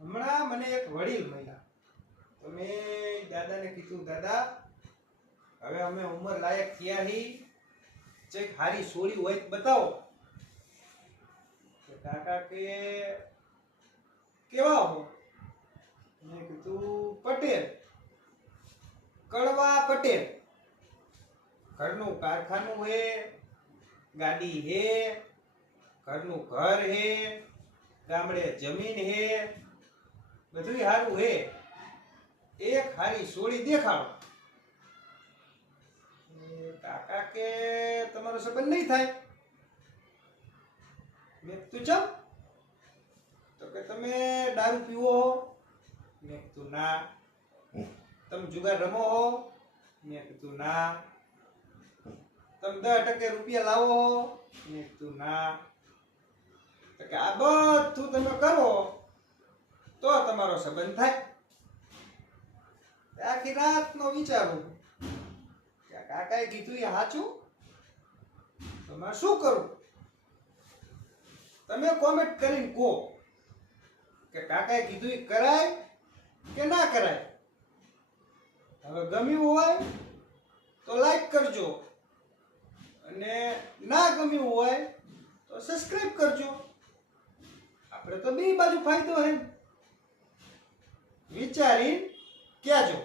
હમણાં મને એક વડીલ મળ્યા તો મેં દાદાને કીધું, દાદા હવે અમે ઉંમર લાયક થયા હી, ચેક હારી સોળી હોય તો બતાવો. તો કાકા કે કેવા હો? મેં કીધું પટેલ, કડવા પટેલ. ઘરનું કારખાનું હે, ગાડી હે, ઘરનું ઘર હે, ગામડે જમીન હે, બધું સારું હે. એક હારી સોળી દેખાડો. કાકા કે તમારો સંબંધ નહીં થાય. મેં કીધું ચમ? તો કે તમે દારૂ પીવો હો? મેં કીધું ના. તમે જુગાર રમો હો? મેં કીધું ના. તમે 10% રૂપિયા લાવો હો? મેં કીધું ના. તો કે આ બધું તમે કરો તો તમારો સંબંધ થાય. આખી રાતનો વિચારું કે કાકાએ કીધું એ સાચું, તો મારે શું કરું? તમે કોમેન્ટ કરીને કહો કે કાકાએ કીધું એ કરાય કે ના કરાય. હવે ગમ્યું હોય તો લાઈક કરજો, અને ના ગમ્યું હોય તો સબસ્ક્રાઇબ કરજો. આપણે તો બે બાજુ ફાયદો હે. વિચારી કહેજો.